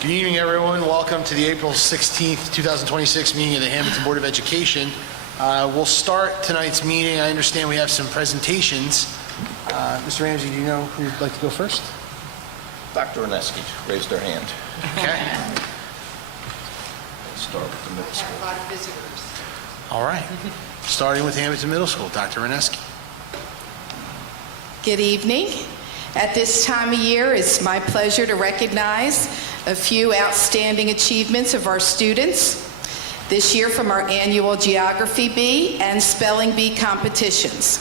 Good evening, everyone. Welcome to the April 16th, 2026 meeting of the Hammonton Board of Education. We'll start tonight's meeting. I understand we have some presentations. Mr. Ramsey, do you know who would like to go first? Dr. Reneski raised their hand. Okay. Let's start with the middle school. A lot of visitors. All right. Starting with Hammonton Middle School, Dr. Reneski. Good evening. At this time of year, it's my pleasure to recognize a few outstanding achievements of our students this year from our annual Geography Bee and Spelling Bee competitions.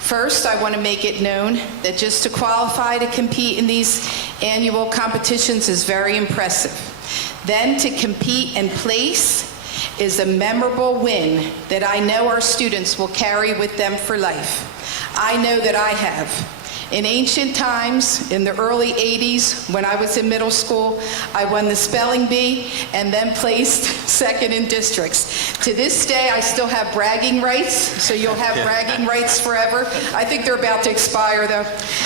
First, I want to make it known that just to qualify to compete in these annual competitions is very impressive. Then to compete and place is a memorable win that I know our students will carry with them for life. I know that I have. In ancient times, in the early 80s, when I was in middle school, I won the spelling bee and then placed second in districts. To this day, I still have bragging rights, so you'll have bragging rights forever. I think they're about to expire, though.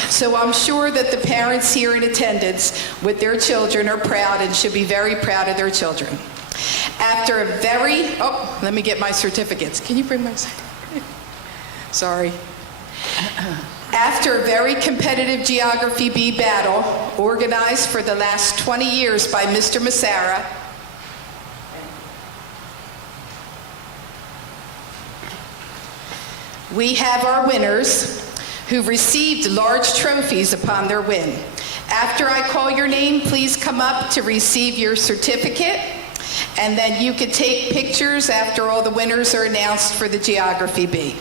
So I'm sure that the parents here in attendance with their children are proud and should be very proud of their children. After a very, let me get my certificates. Can you bring my certificate? Sorry. After a very competitive Geography Bee battle organized for the last 20 years by Mr. Massara, we have our winners who've received large trophies upon their win. After I call your name, please come up to receive your certificate, and then you can take pictures after all the winners are announced for the Geography Bee.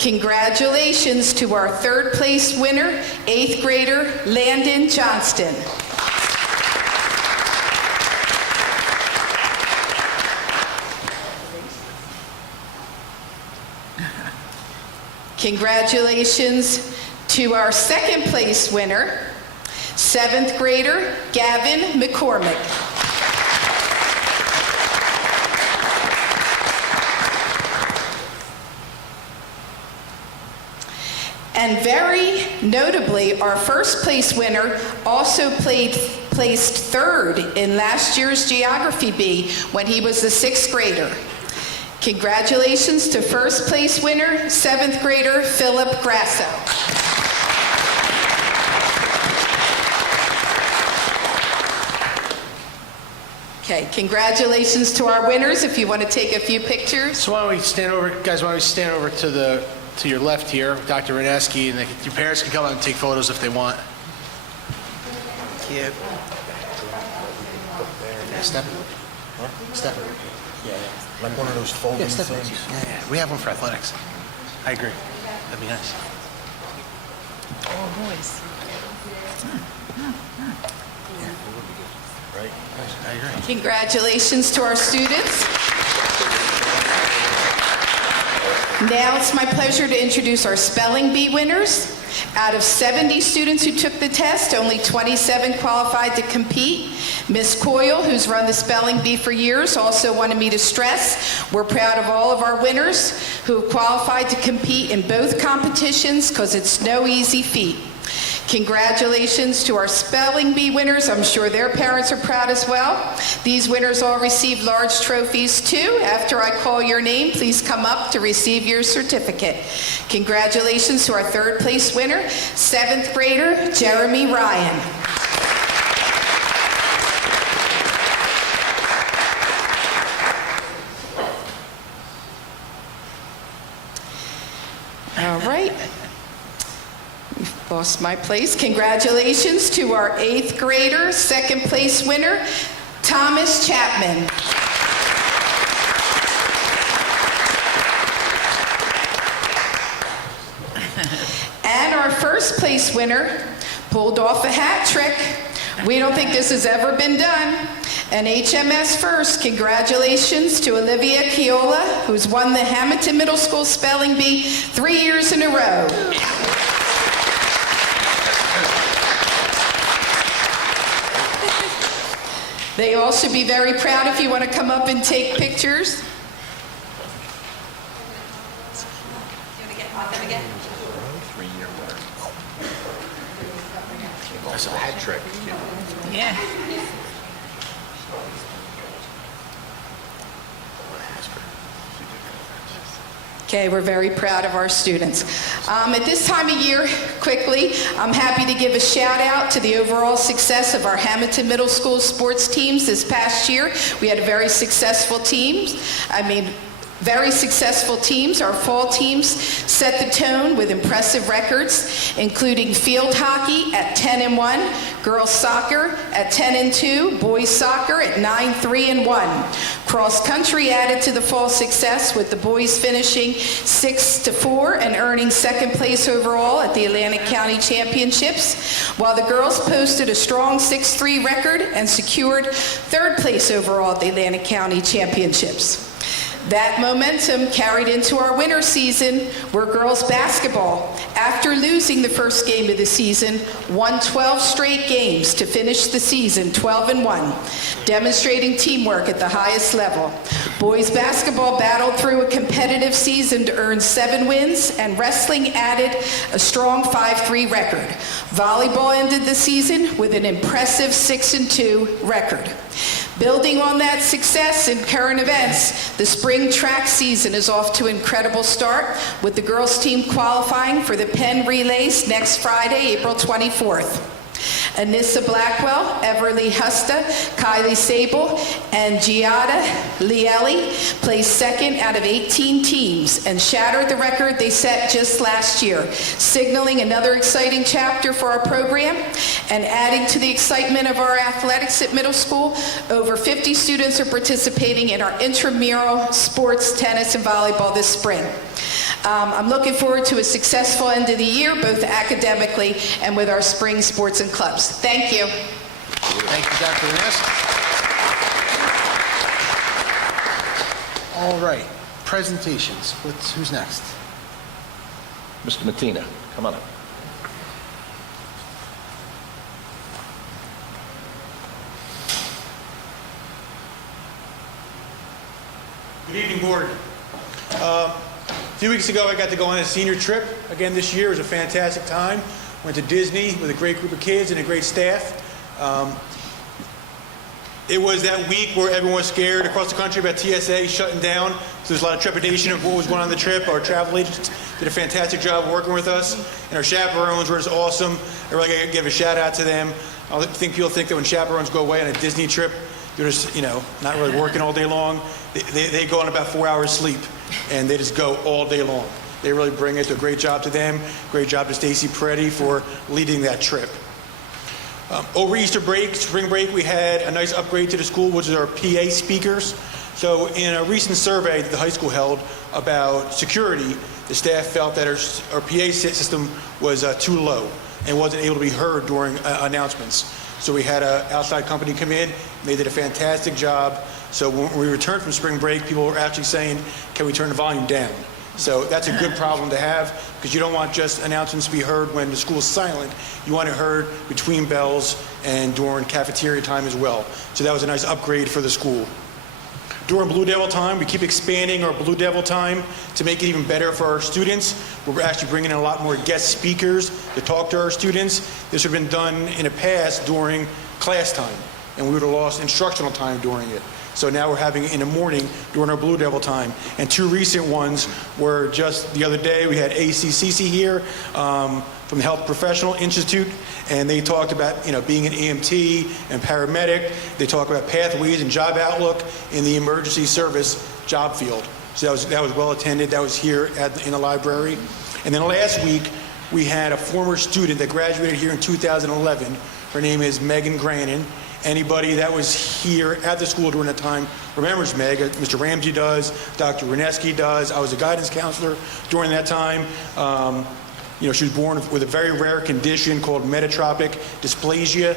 Congratulations to our third place winner, 8th grader Landon Johnston. Congratulations to our second place winner, 7th grader Gavin McCormick. And very notably, our first place winner also placed third in last year's Geography Bee when he was a 6th grader. Congratulations to first place winner, 7th grader Philip Grasso. Okay, congratulations to our winners. If you want to take a few pictures. So why don't we stand over, guys, why don't we stand over to your left here, Dr. Reneski, and your parents can come out and take photos if they want. Yeah. Step. Step. Yeah. Like one of those folding Yeah, step. things. Yeah. We have one for athletics. I agree. That'd be nice. Oh, boys. Right? I agree. Congratulations to our students. Now it's my pleasure to introduce our spelling bee winners. Out of 70 students who took the test, only 27 qualified to compete. Ms. Coyle, who's run the spelling bee for years, also wanted me to stress we're proud of all of our winners who have qualified to compete in both competitions because it's no easy feat. Congratulations to our spelling bee winners. I'm sure their parents are proud as well. These winners all received large trophies too. After I call your name, please come up to receive your certificate. Congratulations to our third place winner, 7th grader Jeremy Ryan. All right. Lost my place. Congratulations to our 8th grader, 2nd place winner, Thomas Chapman. And our 1st place winner pulled off a hat trick. We don't think this has ever been done. An HMS first. Congratulations to Olivia Chiola, who's won the Hammonton Middle School Spelling Bee 3 years in a row. They all should be very proud if you want to come up and take pictures. You want to get them again? 3-year winner. That's a hat trick. Yeah. Okay, we're very proud of our students. At this time of year, quickly, I'm happy to give a shout out to the overall success of our Hammonton Middle School sports teams this past year. We had a very successful very successful teams. Our fall teams set the tone with impressive records, including field hockey at 10-1, girls soccer at 10-2, boys soccer at 9-3-1. Cross country added to the fall success, with the boys finishing 6-4 and earning second place overall at the Atlantic County Championships, while the girls posted a strong 6-3 record and secured third place overall at the Atlantic County Championships. That momentum carried into our winter season, where girls basketball, after losing the first game of the season, won 12 straight games to finish the season 12-1, demonstrating teamwork at the highest level. Boys basketball battled through a competitive season to earn 7 wins, and wrestling added a strong 5-3 record. Volleyball ended the season with an impressive 6-2 record. Building on that success in current events, the spring track season is off to an incredible start, with the girls team qualifying for the Penn Relays next Friday, April 24th. Anissa Blackwell, Everly Husta, Kylie Sable, and Giada Lieli placed second out of 18 teams and shattered the record they set just last year, signaling another exciting chapter for our program and adding to the excitement of our athletics at middle school. Over 50 students are participating in our intramural sports, tennis, and volleyball this spring. I'm looking forward to a successful end of the year, both academically and with our spring sports and clubs. Thank you. Thank you, Dr. Ernest. All right, presentations. Who's next? Mr. Mattina, come on up. Good evening, board. A few weeks ago, I got to go on a senior trip. Again, this year was a fantastic time. Went to Disney with a great group of kids and a great staff. It was that week where everyone was scared across the country about TSA shutting down. So there's a lot of trepidation of what was going on the trip. Our travel agents did a fantastic job working with us, and our chaperones were just awesome. I really got to give a shout out to them. I think people think that when chaperones go away on a Disney trip, they're just, not really working all day long. They go on about 4 hours sleep, and they just go all day long. They really bring it. So great job to them. Great job to Stacy Peretti for leading that trip. Over Easter break, spring break, we had a nice upgrade to the school, which is our PA speakers. So in a recent survey that the high school held about security, the staff felt that our PA system was too low and wasn't able to be heard during announcements. So we had an outside company come in. They did a fantastic job. So when we returned from spring break, people were actually saying, can we turn the volume down? So that's a good problem to have, because you don't want just announcements to be heard when the school's silent. You want it heard between bells and during cafeteria time as well. So that was a nice upgrade for the school. During Blue Devil time, we keep expanding our Blue Devil time to make it even better for our students. We're actually bringing in a lot more guest speakers to talk to our students. This would have been done in the past during class time, and we would have lost instructional time during it. So now we're having it in the morning during our Blue Devil time. And 2 recent ones were just the other day. We had ACCC here from the Health Professional Institute, and they talked about being an EMT and paramedic. They talked about pathways and job outlook in the emergency service job field. So that was well attended. That was here in the library. And then last week we had a former student that graduated here in 2011. Her name is Megan Grannon. Anybody that was here at the school during that time remembers Meg. Mr. Ramsey does, Dr. Reneski does. I was a guidance counselor during that time. She was born with a very rare condition called metatropic dysplasia.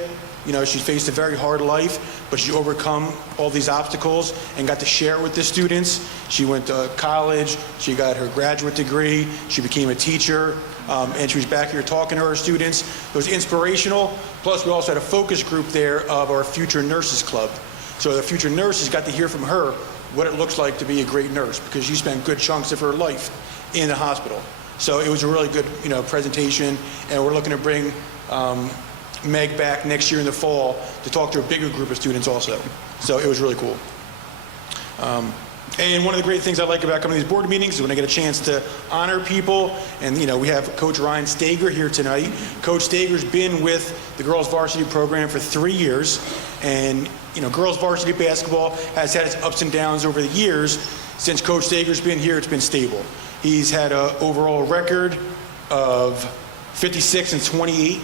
She faced a very hard life, but she overcome all these obstacles and got to share with the students. She went to college, she got her graduate degree, she became a teacher, and she was back here talking to her students. It was inspirational. Plus, we also had a focus group there of our Future Nurses Club. So the future nurses got to hear from her what it looks like to be a great nurse, because she spent good chunks of her life in the hospital. So it was a really good, presentation, and we're looking to bring Meg back next year in the fall to talk to a bigger group of students also. So it was really cool. And one of the great things I like about coming to these board meetings is when I get a chance to honor people. And, you know, we have Coach Ryan Stager here tonight. Coach Stager's been with the girls varsity program for 3 years. And, you know, girls varsity basketball has had its ups and downs over the years. Since Coach Stager's been here, it's been stable. He's had an overall record of 56-28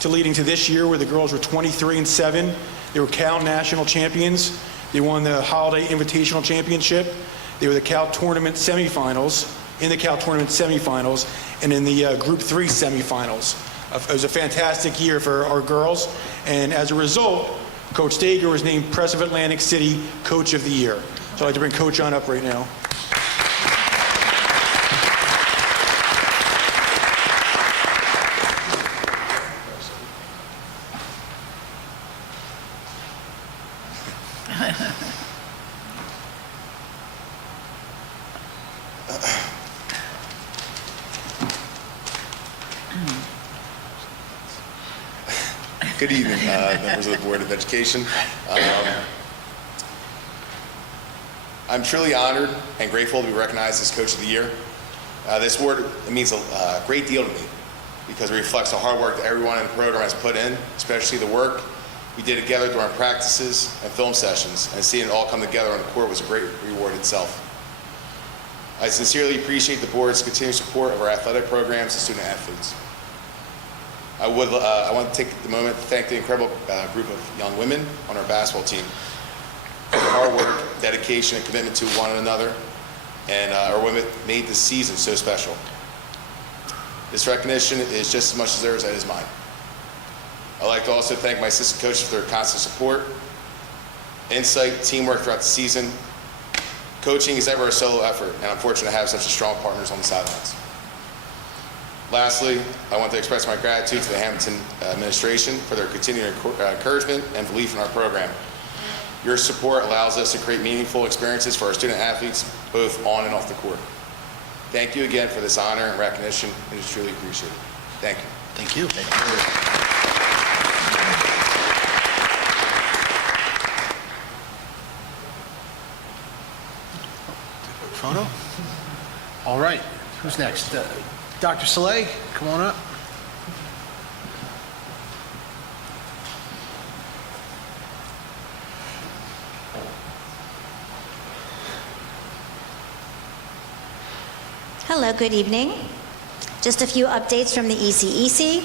to leading to this year where the girls were 23-7. They were Cal National champions. They won the Holiday Invitational Championship. They were the Cal Tournament semifinals, in the Cal Tournament semifinals, and in the Group 3 semifinals. It was a fantastic year for our girls, and as a result, Coach Stager was named Press of Atlantic City Coach of the Year. So I'd like to bring Coach on up right now. Good evening, members of the Board of Education. I'm truly honored and grateful to be recognized as Coach of the Year. This award means a great deal to me because it reflects the hard work that everyone in the program has put in, especially the work we did together during practices and film sessions, and seeing it all come together on the court was a great reward itself. I sincerely appreciate the board's continued support of our athletic programs and student athletes. I want to take the moment to thank the incredible group of young women on our basketball team for their hard work, dedication, and commitment to one another, and our women made this season so special. This recognition is just as much as theirs as it is mine. I'd like to also thank my assistant coaches for their constant support, insight, teamwork throughout the season. Coaching is never a solo effort, and I'm fortunate to have such strong partners on the sidelines. Lastly, I want to express my gratitude to the Hammonton administration for their continued encouragement and belief in our program. Your support allows us to create meaningful experiences for our student athletes, both on and off the court. Thank you again for this honor and recognition. It is truly appreciated. Thank you. Thank you. Photo? All right. Who's next? Dr. Soleil, come on up. Hello, good evening. Just a few updates from the ECEC.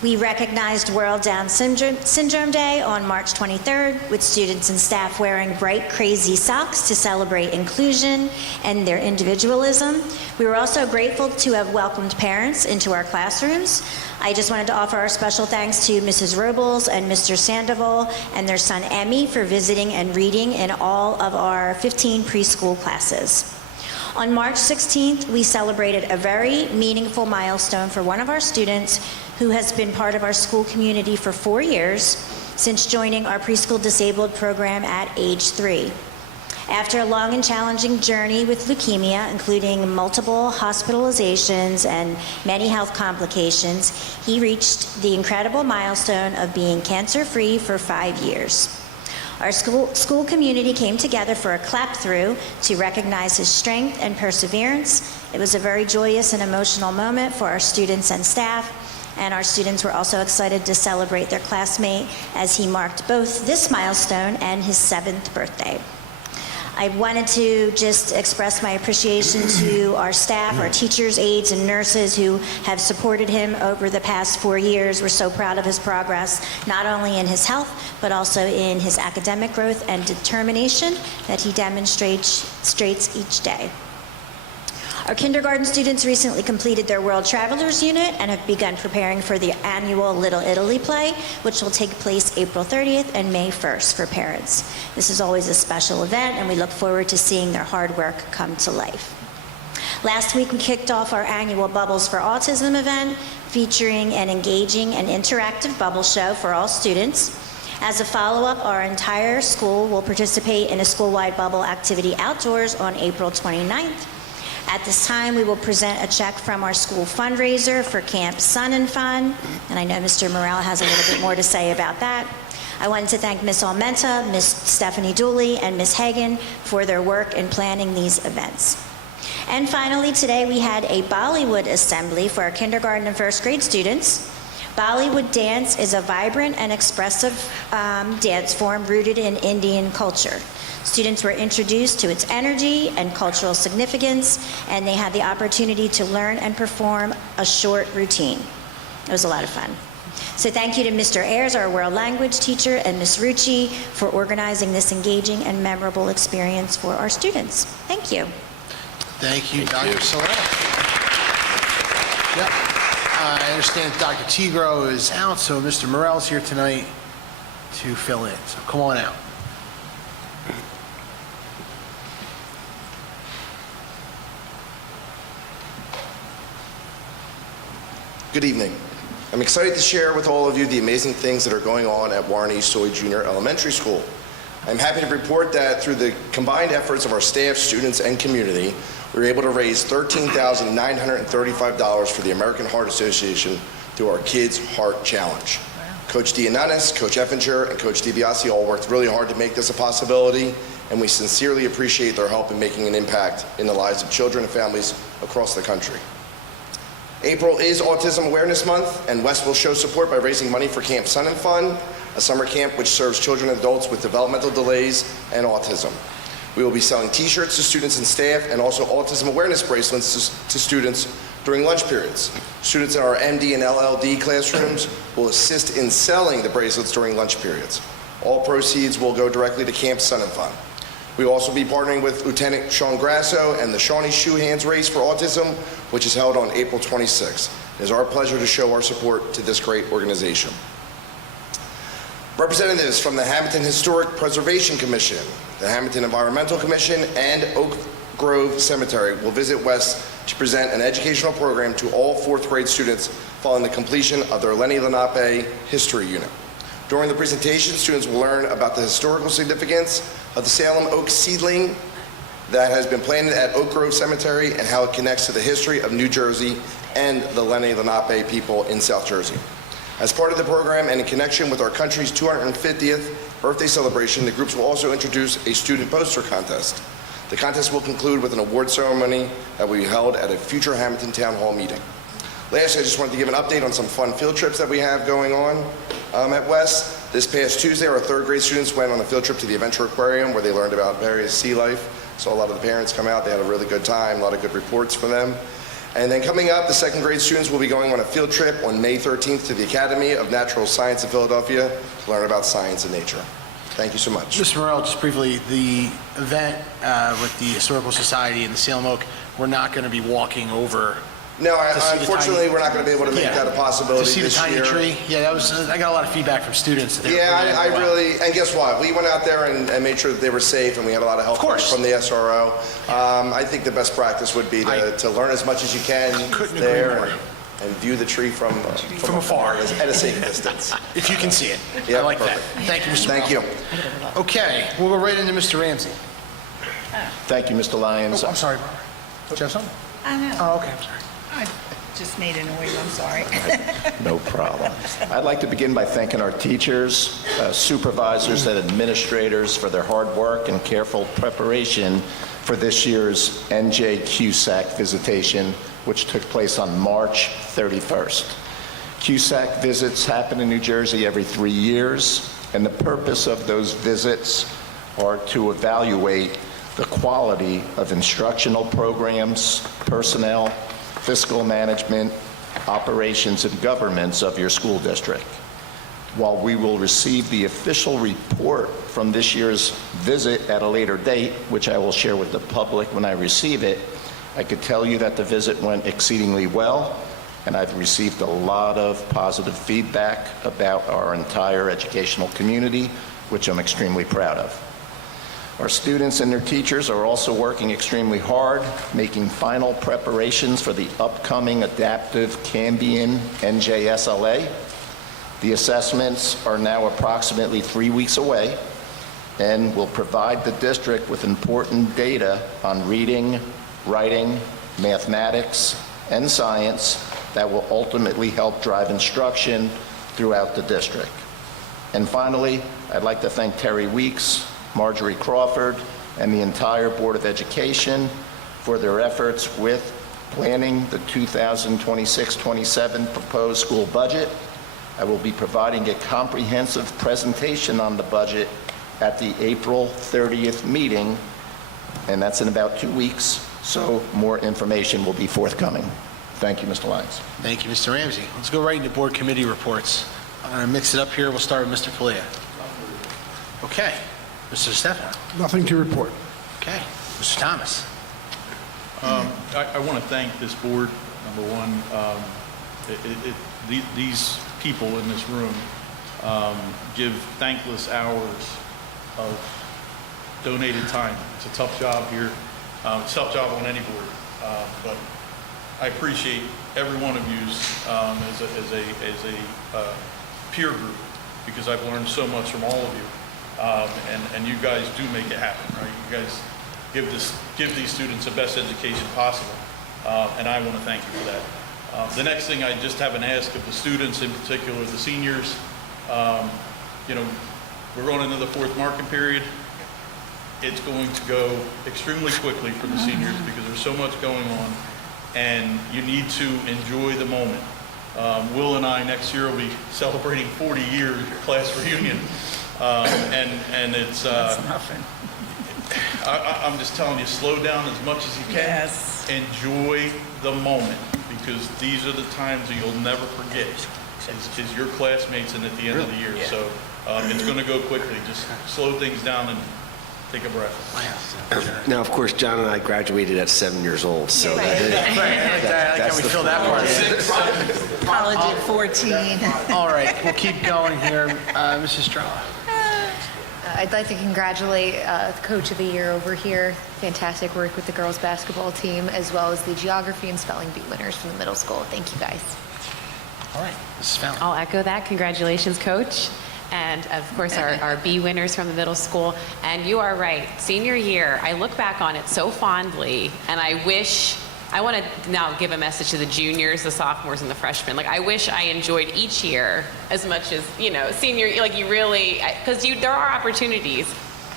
We recognized World Down Syndrome Day on March 23rd with students and staff wearing bright, crazy socks to celebrate inclusion and their individualism. We were also grateful to have welcomed parents into our classrooms. I just wanted to offer our special thanks to Mrs. Robles and Mr. Sandoval and their son Emmy for visiting and reading in all of our 15 preschool classes. On March 16th, we celebrated a very meaningful milestone for one of our students who has been part of our school community for 4 years since joining our preschool disabled program at age 3. After a long and challenging journey with leukemia, including multiple hospitalizations and many health complications, he reached the incredible milestone of being cancer-free for 5 years. Our school community came together for a clap-through to recognize his strength and perseverance. It was a very joyous and emotional moment for our students and staff, and our students were also excited to celebrate their classmate as he marked both this milestone and his 7th birthday. I wanted to just express my appreciation to our staff, our teachers, aides, and nurses who have supported him over the past 4 years. We're so proud of his progress, not only in his health, but also in his academic growth and determination that he demonstrates each day. Our kindergarten students recently completed their World Travelers Unit and have begun preparing for the annual Little Italy play, which will take place April 30th and May 1st for parents. This is always a special event, and we look forward to seeing their hard work come to life. Last week, we kicked off our annual Bubbles for Autism event, featuring an engaging and interactive bubble show for all students. As a follow-up, our entire school will participate in a school-wide bubble activity outdoors on April 29th. At this time, we will present a check from our school fundraiser for Camp Sun and Fun, and I know Mr. Morrell has a little bit more to say about that. I wanted to thank Ms. Almenta, Ms. Stephanie Dooley, and Ms. Hagan for their work in planning these events. And finally, today we had a Bollywood assembly for our kindergarten and first grade students. Bollywood dance is a vibrant and expressive dance form rooted in Indian culture. Students were introduced to its energy and cultural significance, and they had the opportunity to learn and perform a short routine. It was a lot of fun. So thank you to Mr. Ayers, our world language teacher, and Ms. Rucci for organizing this engaging and memorable experience for our students. Thank you. Thank you, Dr. Soler. Yep. I understand Dr. Tigro is out, so Mr. Morrell's here tonight to fill in. So come on out. Good evening. I'm excited to share with all of you the amazing things that are going on at Warren E. Soy Junior Elementary School. I'm happy to report that through the combined efforts of our staff, students, and community, we were able to raise $13,935 for the American Heart Association through our Kids Heart Challenge. Coach Diananis, Coach Effinger, and Coach DiBiase all worked really hard to make this a possibility, and we sincerely appreciate their help in making an impact in the lives of children and families across the country. April is Autism Awareness Month, and West will show support by raising money for Camp Sun and Fun, a summer camp which serves children and adults with developmental delays and autism. We will be selling t-shirts to students and staff, and also autism awareness bracelets to students during lunch periods. Students in our MD and LLD classrooms will assist in selling the bracelets during lunch periods. All proceeds will go directly to Camp Sun and Fun. We will also be partnering with Lieutenant Sean Grasso and the Shawnee Shoe Hands Race for Autism, which is held on April 26th. It is our pleasure to show our support to this great organization. Representatives from the Hammonton Historic Preservation Commission, the Hammonton Environmental Commission, and Oak Grove Cemetery will visit West to present an educational program to all fourth grade students following the completion of their Lenni Lenape History Unit. During the presentation, students will learn about the historical significance of the Salem oak seedling that has been planted at Oak Grove Cemetery and how it connects to the history of New Jersey and the Lenni Lenape people in South Jersey. As part of the program and in connection with our country's 250th birthday celebration, the groups will also introduce a student poster contest. The contest will conclude with an award ceremony that will be held at a future Hammonton Town Hall meeting. Lastly, I just wanted to give an update on some fun field trips that we have going on at West. This past Tuesday, our third grade students went on a field trip to the Adventure Aquarium where they learned about various sea life. Saw a lot of the parents come out. They had a really good time, a lot of good reports for them. And then coming up, the second grade students will be going on a field trip on May 13th to the Academy of Natural Science in Philadelphia to learn about science and nature. Thank you so much. Mr. Morrell, just briefly, the event with the Historical Society and the Salem Oak, we're not going to be walking over. No, to see the unfortunately, tiny- we're not going to be able to make Yeah. that a possibility To see the this tiny year. tree? Yeah, that was, I got a lot of feedback from students. That they were Yeah, pretty I overwhelmed. really, and guess what? We went out there and made sure that they were safe, and we had a lot of help Of course. from the SRO. I think the best practice would be to learn as much as you can Couldn't agree there more. and view the tree from afar. at a safe distance. If you can see it. Yeah, I like perfect. that. Thank you, Mr. Thank Morrell. you. Okay, we'll go right into Mr. Ramsey. Thank you, Mr. Lyons. Oh, I'm sorry, Barbara. Do you have something? I know. Oh, okay, I'm sorry. I just made a noise, I'm sorry. No problem. I'd like to begin by thanking our teachers, supervisors, and administrators for their hard work and careful preparation for this year's NJ CUSAC visitation, which took place on March 31st. CUSAC visits happen in New Jersey every 3 years, and the purpose of those visits are to evaluate the quality of instructional programs, personnel, fiscal management, operations, and governance of your school district. While we will receive the official report from this year's visit at a later date, which I will share with the public when I receive it, I could tell you that the visit went exceedingly well, and I've received a lot of positive feedback about our entire educational community, which I'm extremely proud of. Our students and their teachers are also working extremely hard, making final preparations for the upcoming adaptive Cambian NJSLA. The assessments are now approximately 3 weeks away and will provide the district with important data on reading, writing, mathematics, and science that will ultimately help drive instruction throughout the district. And finally, I'd like to thank Terry Weeks, Marjorie Crawford, and the entire Board of Education for their efforts with planning the 2026-27 proposed school budget. I will be providing a comprehensive presentation on the budget at the April 30th meeting, and that's in about 2 weeks, so more information will be forthcoming. Thank you, Mr. Lyons. Thank you, Mr. Ramsey. Let's go right into board committee reports. I'm going to mix it up here. We'll start with Mr. Kalia. Okay. Mr. Stefano. Nothing to report. Okay. Mr. Thomas. I want to thank this board, number one. These people in this room give thankless hours of donated time. It's a tough job here. It's a tough job on any board, but I appreciate every one of you as a peer group, because I've learned so much from all of you, and you guys do make it happen, right? You guys give these students the best education possible, and I want to thank you for that. The next thing, I just have an ask of the students, in particular the seniors. We're going into the fourth marking period. It's going to go extremely quickly for the seniors because there's so much going on, and you need to enjoy the moment. Will and I next year will be celebrating 40 years class reunion, and it's Nothing. I'm just telling you, slow down as much as you can. Yes. Enjoy the moment, because these are the times that you'll never forget. Is your classmates and at the end of the year. So it's going to go quickly. Just slow things down and take a breath. Now, of course, John and I graduated at 7 years old, so I like how we fill that part in. College at 14. All right, we'll keep going here. Mrs. Strala. I'd like to congratulate the Coach of the Year over here. Fantastic work with the girls' basketball team, as well as the geography and spelling bee winners from the middle school. Thank you, guys. All right, Mrs. Fallon. I'll echo that. Congratulations, Coach. And of course, our B winners from the middle school. And you are right. Senior year, I look back on it so fondly, and I want to now give a message to the juniors, the sophomores, and the freshmen. Like, I wish I enjoyed each year as much as, senior, like you really, because there are opportunities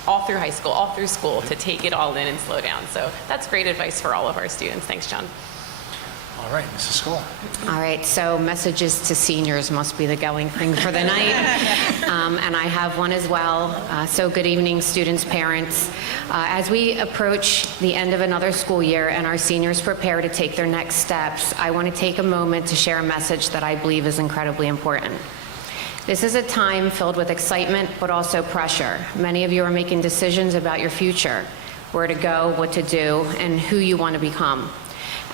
all through high school, all through school, to take it all in and slow down. So that's great advice for all of our students. Thanks, John. All right, Mrs. Scholl. All right, so messages to seniors must be the going thing for the night. And I have one as well. So good evening, students, parents. As we approach the end of another school year and our seniors prepare to take their next steps, I want to take a moment to share a message that I believe is incredibly important. This is a time filled with excitement, but also pressure. Many of you are making decisions about your future, where to go, what to do, and who you want to become.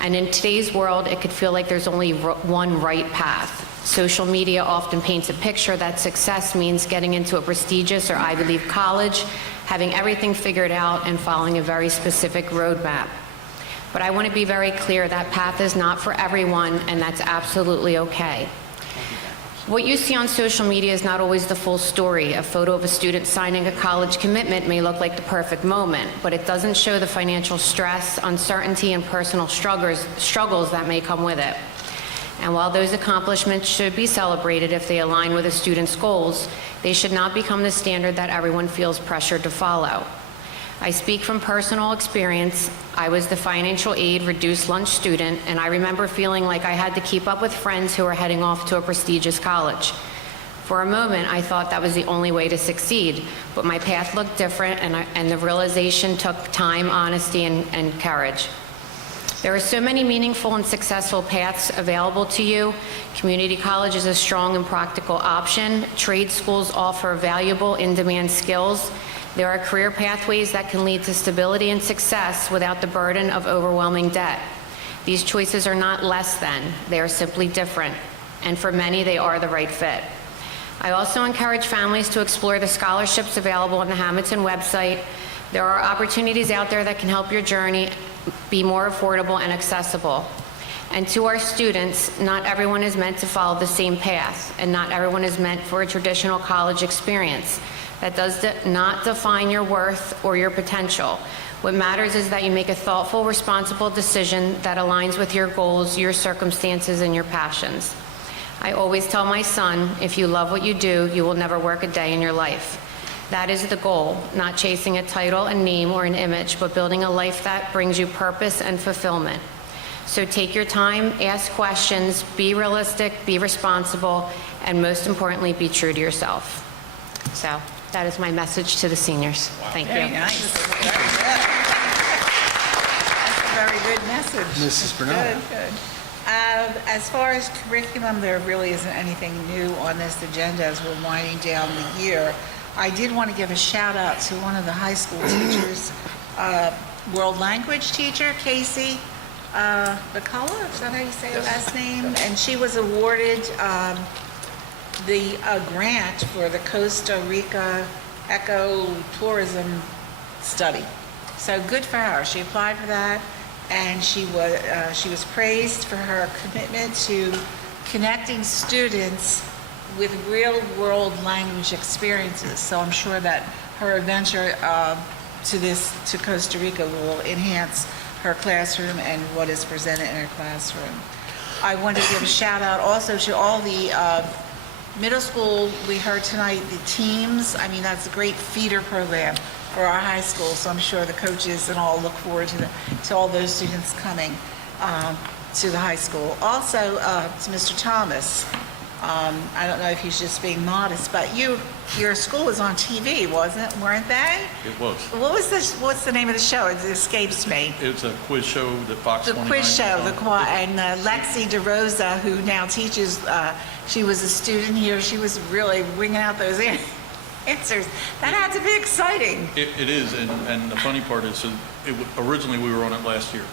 And in today's world, it could feel like there's only one right path. Social media often paints a picture that success means getting into a prestigious or Ivy League college, having everything figured out, and following a very specific roadmap. But I want to be very clear, that path is not for everyone, and that's absolutely okay. What you see on social media is not always the full story. A photo of a student signing a college commitment may look like the perfect moment, but it doesn't show the financial stress, uncertainty, and personal struggles that may come with it. And while those accomplishments should be celebrated if they align with a student's goals, they should not become the standard that everyone feels pressured to follow. I speak from personal experience. I was the financial aid reduced lunch student, and I remember feeling like I had to keep up with friends who were heading off to a prestigious college. For a moment, I thought that was the only way to succeed, but my path looked different, and the realization took time, honesty, and courage. There are so many meaningful and successful paths available to you. Community college is a strong and practical option. Trade schools offer valuable in-demand skills. There are career pathways that can lead to stability and success without the burden of overwhelming debt. These choices are not less than, they are simply different, and for many, they are the right fit. I also encourage families to explore the scholarships available on the Hammonton website. There are opportunities out there that can help your journey be more affordable and accessible. And to our students, not everyone is meant to follow the same path, and not everyone is meant for a traditional college experience. That does not define your worth or your potential. What matters is that you make a thoughtful, responsible decision that aligns with your goals, your circumstances, and your passions. I always tell my son, if you love what you do, you will never work a day in your life. That is the goal, not chasing a title, a name, or an image, but building a life that brings you purpose and fulfillment. So take your time, ask questions, be realistic, be responsible, and most importantly, be true to yourself. So that is my message to the seniors. Thank you. Very nice. Very good. That's a very good message. Mrs. Bernard. Good, good. As far as curriculum, there really isn't anything new on this agenda as we're winding down the year. I did want to give a shout out to one of the high school teachers, world language teacher, Casey Bacala, is that how you say her last name? And she was awarded the grant for the Costa Rica Eco-Tourism Study. So good for her. She applied for that, and she was praised for her commitment to connecting students with real-world language experiences. So I'm sure that her adventure to Costa Rica will enhance her classroom and what is presented in her classroom. I want to give a shout out also to all the middle school. We heard tonight the teams. I mean, that's a great feeder program for our high school. So I'm sure the coaches and all look forward to all those students coming to the high school. Also to Mr. Thomas. I don't know if he's just being modest, but your school was on TV, weren't they? It was. What's the name of the show? It escapes me. It's a quiz show that Fox The 29 quiz show, was on. and Lexi DeRosa, who now teaches, she was a student here. She was really winging out those answers. That had to be exciting. It is, and the funny part is, originally we were on it last year.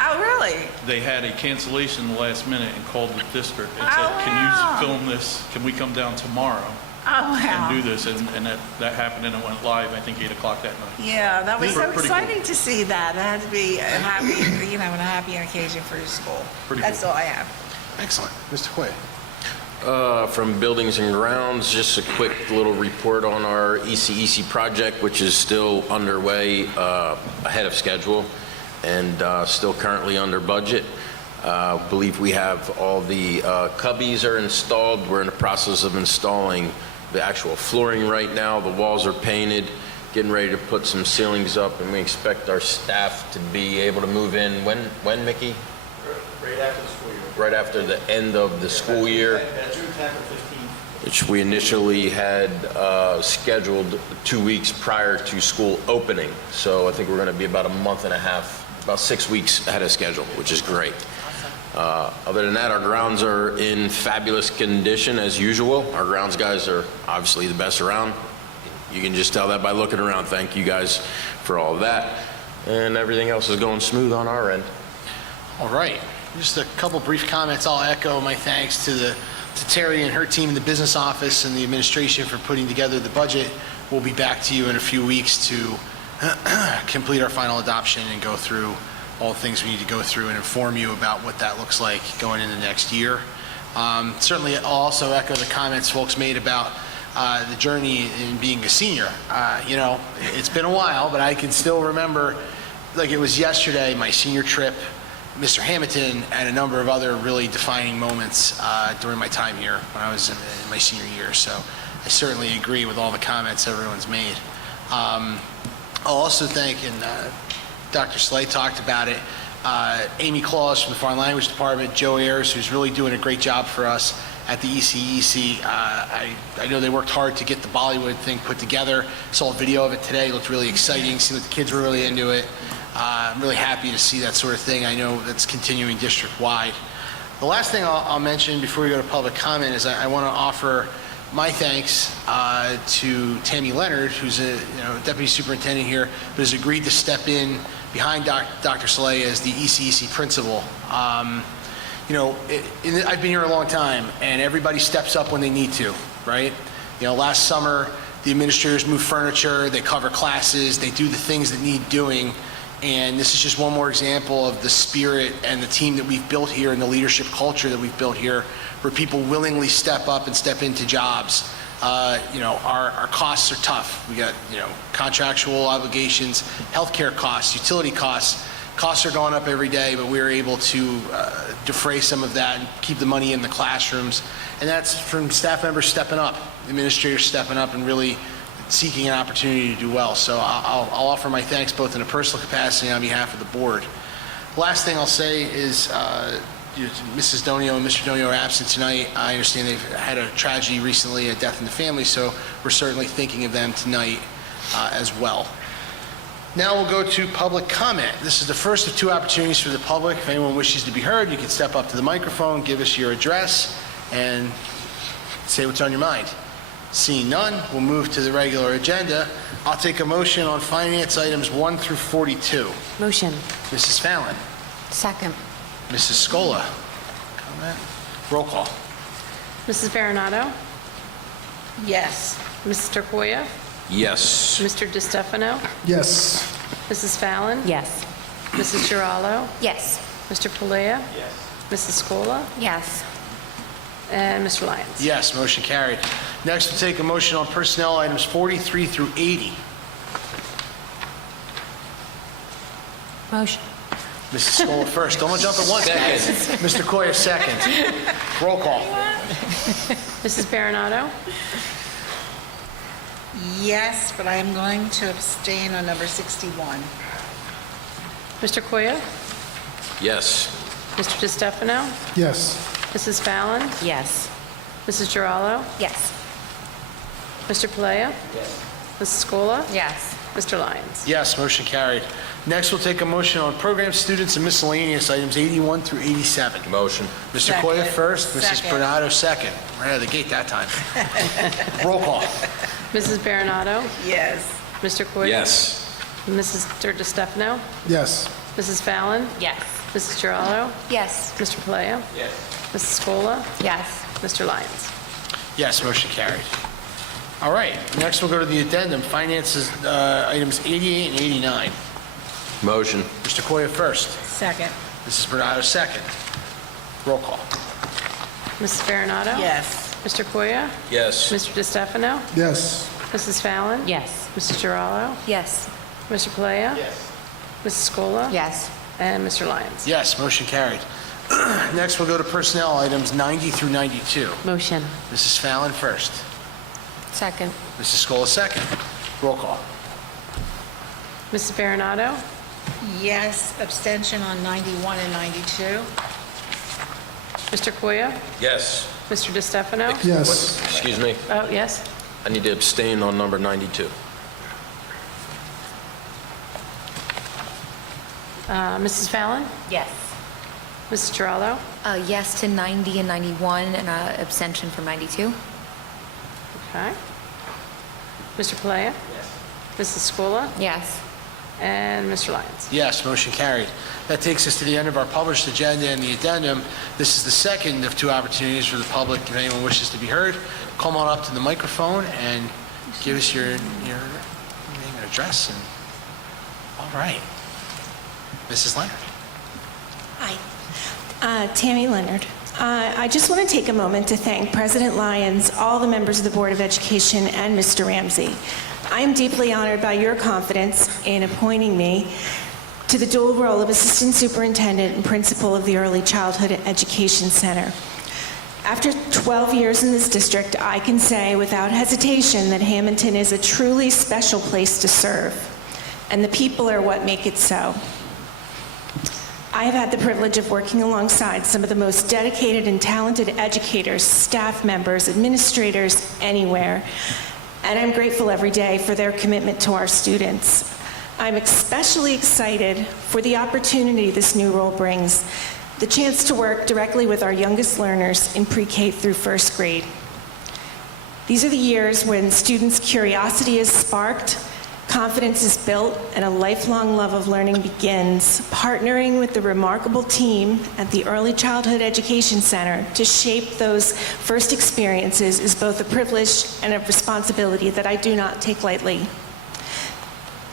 Oh, really? They had a cancellation the last minute and called the district and Oh, said, wow. can you film this? Can we come down tomorrow Oh, wow. and do this? And that happened, and it went live, I think, 8 o'clock that night. Yeah, that was so Pretty exciting cool. to see that. It had to be a happy, and a happy occasion for your school. Pretty That's cool. all I have. Excellent. Mr. Quay. From Buildings and Grounds, just a quick little report on our ECEC project, which is still underway, ahead of schedule, and still currently under budget. Believe we have all the cubbies are installed. We're in the process of installing the actual flooring right now. The walls are painted, getting ready to put some ceilings up, and we expect our staff to be able to move in when Mickey? Right after the school year. Right after the end of the school year, June 10th or 15th. which we initially had scheduled 2 weeks prior to school opening. So I think we're going to be about a month and a half, about 6 weeks ahead of schedule, which is great. Other than that, our grounds are in fabulous condition as usual. Our grounds guys are obviously the best around. You can just tell that by looking around. Thank you guys for all of that. And everything else is going smooth on our end. All right. Just a couple brief comments. I'll echo my thanks to Terry and her team in the business office and the administration for putting together the budget. We'll be back to you in a few weeks to complete our final adoption and go through all the things we need to go through and inform you about what that looks like going into next year. Certainly, I'll also echo the comments folks made about the journey in being a senior. It's been a while, but I can still remember, like it was yesterday, my senior trip, Mr. Hammonton, and a number of other really defining moments during my time here when I was in my senior year. So I certainly agree with all the comments everyone's made. I'll also thank, and Dr. Slay talked about it, Amy Claus from the Foreign Language Department, Joe Ayers, who's really doing a great job for us at the ECEC. I know they worked hard to get the Bollywood thing put together. Saw a video of it today. It looked really exciting. See that the kids were really into it. I'm really happy to see that sort of thing. I know that's continuing district-wide. The last thing I'll mention before we go to public comment is I want to offer my thanks to Tammy Leonard, who's a deputy superintendent here, but has agreed to step in behind Dr. Saleh as the ECEC principal. I've been here a long time, and everybody steps up when they need to, right? Last summer, the administrators move furniture, they cover classes, they do the things that need doing. And this is just one more example of the spirit and the team that we've built here and the leadership culture that we've built here, where people willingly step up and step into jobs our costs are tough. We got, contractual obligations, healthcare costs, utility costs. Costs are going up every day, but we're able to defray some of that and keep the money in the classrooms. And that's from staff members stepping up, administrators stepping up and really seeking an opportunity to do well. So I'll offer my thanks both in a personal capacity and on behalf of the board. Last thing I'll say is Mrs. Donio and Mr. Donio are absent tonight. I understand they've had a tragedy recently, a death in the family, so we're certainly thinking of them tonight as well. Now we'll go to public comment. This is the first of two opportunities for the public. If anyone wishes to be heard, you can step up to the microphone, give us your address, and say what's on your mind. Seeing none, we'll move to the regular agenda. I'll take a motion on finance items 1 through 42. Motion. Mrs. Fallon. Second. Mrs. Scola. Comment. Roll call. Mrs. Baronato? Yes. Mrs. Turcoya? Yes. Mr. DiStefano? Yes. Mrs. Fallon? Yes. Mrs. Giraldo? Yes. Mr. Palea? Yes. Mrs. Scola? Yes. And Mr. Lyons? Yes, motion carried. Next, we'll take a motion on personnel items 43 through 80. Motion. Mrs. Scola first. Don't jump at once, guys. Mr. Coyer second. Roll call. Mrs. Baronato? Yes, but I am going to abstain on number 61. Mr. Koya? Yes. Mr. DiStefano? Yes. Mrs. Fallon? Yes. Mrs. Giraldo? Yes. Mr. Palea? Yes. Mrs. Scola? Yes. Mr. Lyons? Yes, motion carried. Next, we'll take a motion on program students and miscellaneous items 81 through 87. Motion. Mr. Second. Coyer first, Mrs. Second. Bernardo second. Right out of the gate that time. Roll call. Mrs. Baronato? Yes. Mr. Koya? Yes. Mrs. DiStefano? Yes. Mrs. Fallon? Yes. Mrs. Giraldo? Yes. Mr. Palea? Yes. Mrs. Scola? Yes. Mr. Lyons? Yes, motion carried. All right, next we'll go to the addendum, finances, items 88 and 89. Motion. Mr. Coyer first, Second. Mrs. Bernardo second. Roll call. Mrs. Baronato? Yes. Mr. Koya? Yes. Mr. DiStefano? Yes. Mrs. Fallon? Yes. Mrs. Giraldo? Yes. Mr. Palea? Yes. Mrs. Scola? Yes. And Mr. Lyons? Yes, motion carried. Next, we'll go to personnel items 90 through 92. Motion. Mrs. Fallon first, Second. Mrs. Scola second. Roll call. Mrs. Baronato? Yes, abstention on 91 and 92. Mr. Koya? Yes. Mr. DiStefano? Yes. Excuse me. Oh, yes? I need to abstain on number 92. Mrs. Fallon? Yes. Mrs. Giraldo? Yes to 90 and 91, and abstention for 92. Okay. Mr. Palea? Yes. Mrs. Scola? Yes. And Mr. Lyons? Yes, motion carried. That takes us to the end of our published agenda and the addendum. This is the second of two opportunities for the public, if anyone wishes to be heard. Come on up to the microphone and give us your name and address. And all right. Mrs. Leonard. Hi. Tammy Leonard. I just want to take a moment to thank President Lyons, all the members of the Board of Education, and Mr. Ramsey. I am deeply honored by your confidence in appointing me to the dual role of Assistant Superintendent and Principal of the Early Childhood Education Center. After 12 years in this district, I can say without hesitation that Hammonton is a truly special place to serve, and the people are what make it so. I have had the privilege of working alongside some of the most dedicated and talented educators, staff members, administrators anywhere, and I'm grateful every day for their commitment to our students. I'm especially excited for the opportunity this new role brings, the chance to work directly with our youngest learners in pre-K through first grade. These are the years when students' curiosity is sparked, confidence is built, and a lifelong love of learning begins. Partnering with the remarkable team at the Early Childhood Education Center to shape those first experiences is both a privilege and a responsibility that I do not take lightly.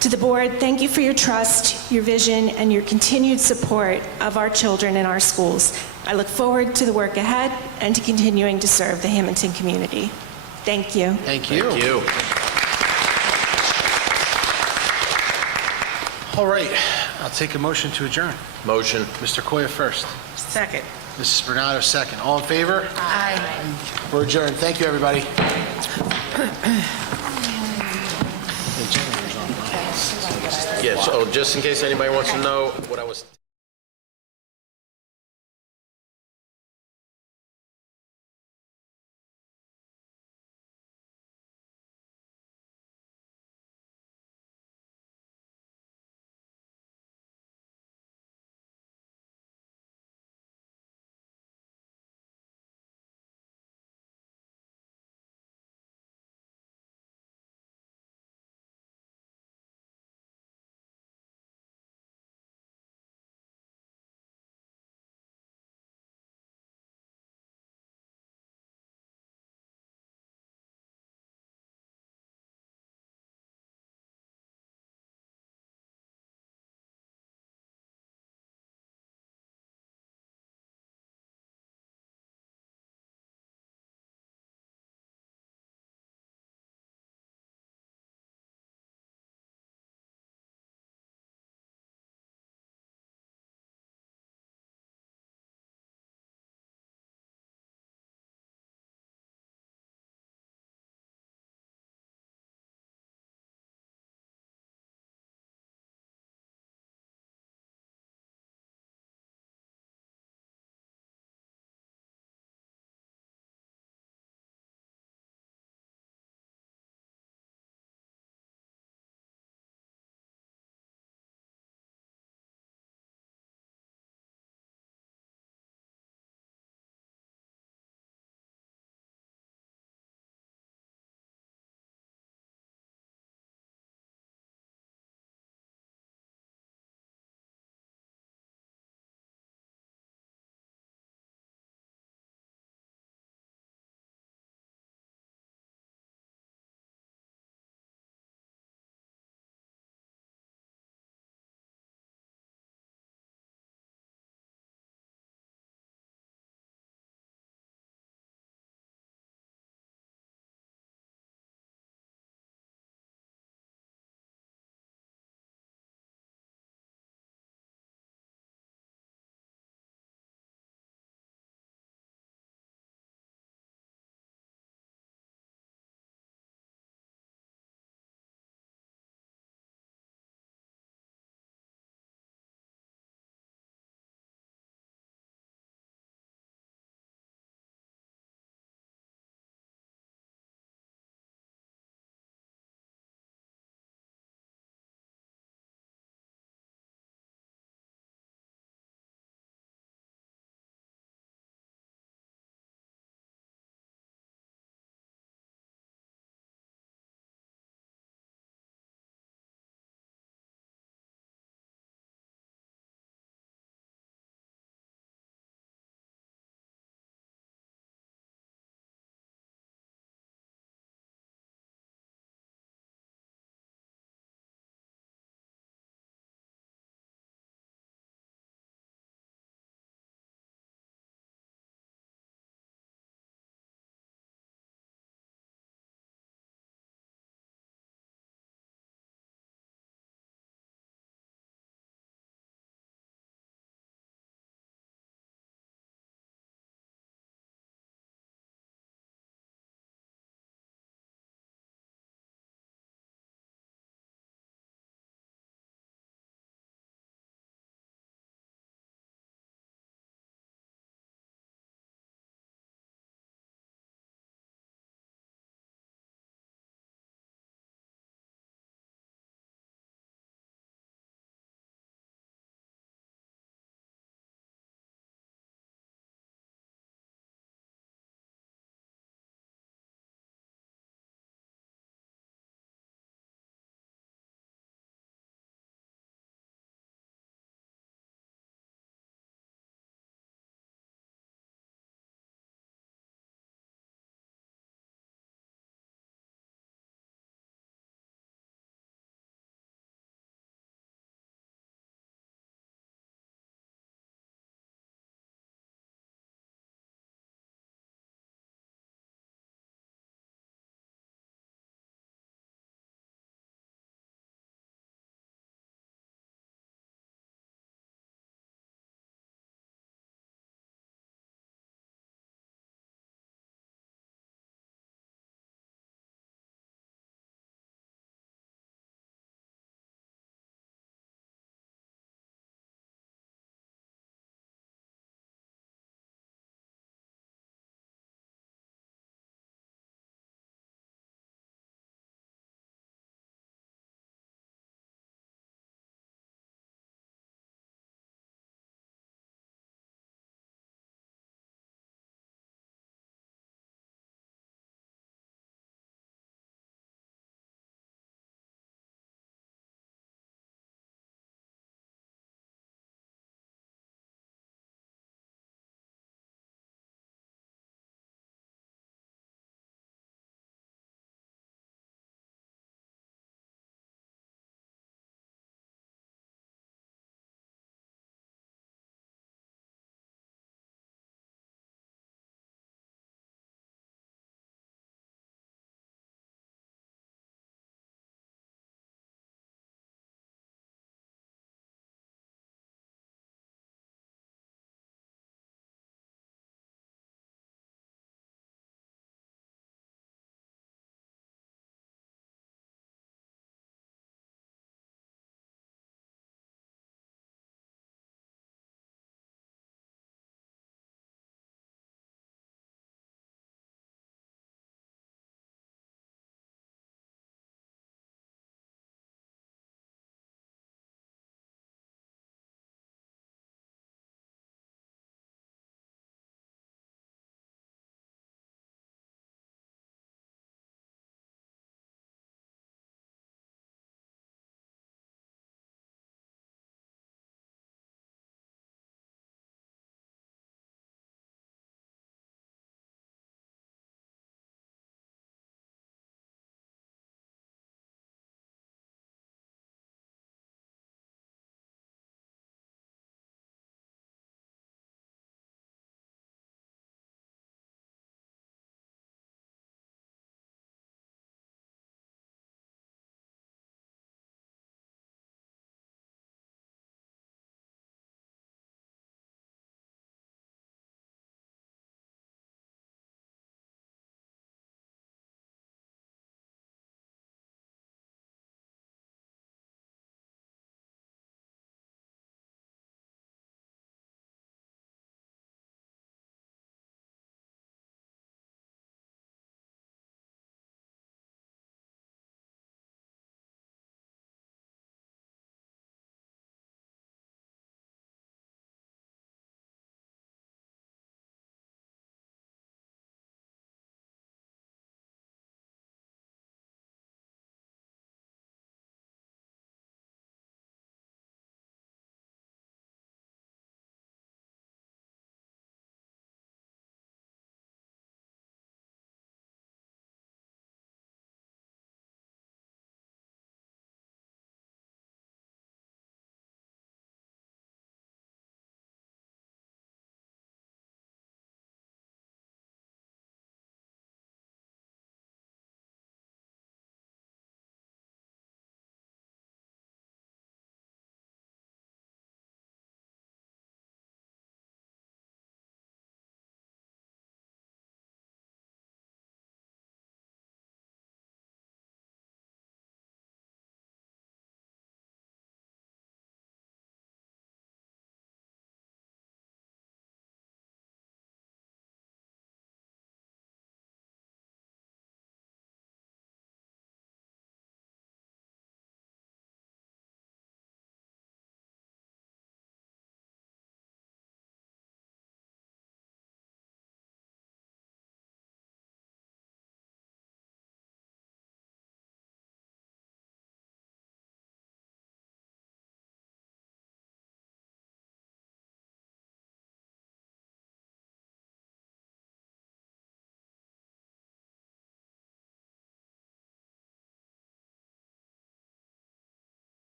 To the board, thank you for your trust, your vision, and your continued support of our children and our schools. I look forward to the work ahead and to continuing to serve the Hammonton community. Thank you. Thank you. Thank you. All right, I'll take a motion to adjourn. Motion. Mr. Koya first. Second. Mrs. Bernardo second. All in favor? Aye. We're adjourned. Thank you, everybody. Yeah, so just in case anybody wants to know what I was...